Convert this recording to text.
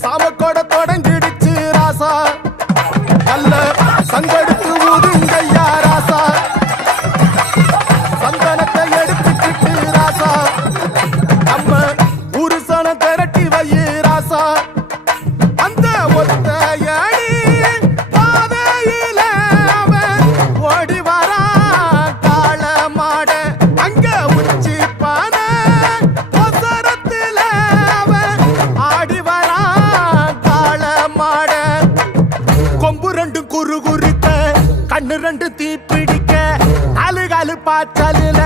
சாமக்கோட தொடங்கிடுச்சு ராசா நல்ல சங்கெடுத்து ஊதுங்கய்யா ராசா சந்தனத்தை எடுத்துக்கிட்டு ராசா நம்ம புருஷனை திரட்டி வையே ராசா அந்த ஒத்தையடி பாதையில அவன் ஓடி வரா காள மாட அங்க உச்சி பானை ஒசரத்துல அவன் ஆடி வரா காள மாட கொம்பு ரெண்டு குறு குறுக்க கண்ணு ரெண்டு தீப்பிடிக்க அழுகாலு பாச்சலில